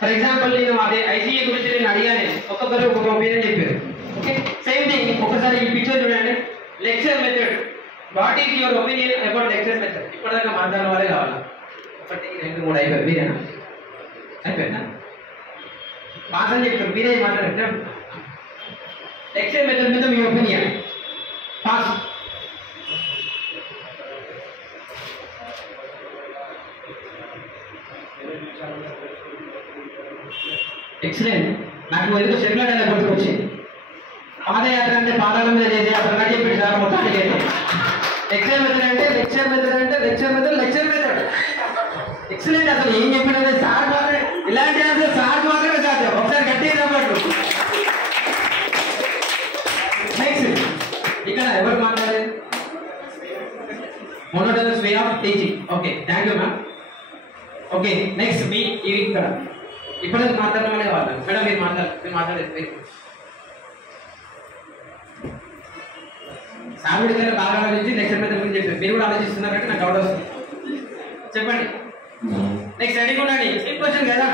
For example నేను అదే ICA గురించి నేను అడిగానే ఒక్కొక్కరు ఒక్కొక్క ఒపీనియన్ చెప్పారు. ఓకే, సేమ్ థింగ్ ఒకసారి ఈ పిక్చర్ చూడండి. Lecture method. What is your opinion about lecture method? ఇప్పటిదాకా మాట్లాడిన వాళ్ళే కావాలా? 1 2 3 అయిపోయి మీరేనా? అయిపోయిందా? పాస్ అని చెప్తారు, మీరే మాట్లాడండి. లెక్చర్ మెథడ్ మీద మీ ఒపీనియన్. పాస్. ఎక్సలెంట్. నాకు ఎందుకు సెమినార్ అనేది గుర్తుకొచ్చింది. పాదయాత్ర అంటే పాదాల మీద చేసే అసలు నాకు చెప్పి సార్ మొత్తానికి అయితే లెక్చర్ మెథడ్ అంటే లెక్చర్ మెథడ్ అంటే lecture method lecture method. Excellent. అసలు ఏం చెప్పినది సార్ మాత్రమే ఇలాంటి ఆన్సర్ సార్ మాత్రమే సాధ్యం. ఒకసారి గట్టిగా చెప్పట్టు. నెక్స్ట్ ఇక్కడ ఎవరు మాట్లాడలేదు? Monotonous way of teaching. Okay, thank you ma'am. Okay, next మీ ఇక్కడ ఇప్పటికి మాట్లాడడం అనేది వాళ్ళు మేడం మీరు మాట్లాడేది సాగుడి దగ్గర బాగా ఆలోచించి లెక్చర్ మెథడ్ గురించి చెప్పారు. మీరు కూడా ఆలోచిస్తున్నారంటే నాకు డౌట్ వస్తుంది. చెప్పండి. నెక్స్ట్ రెడీగా ఉండండి. సేమ్ క్వశ్చన్ కదా.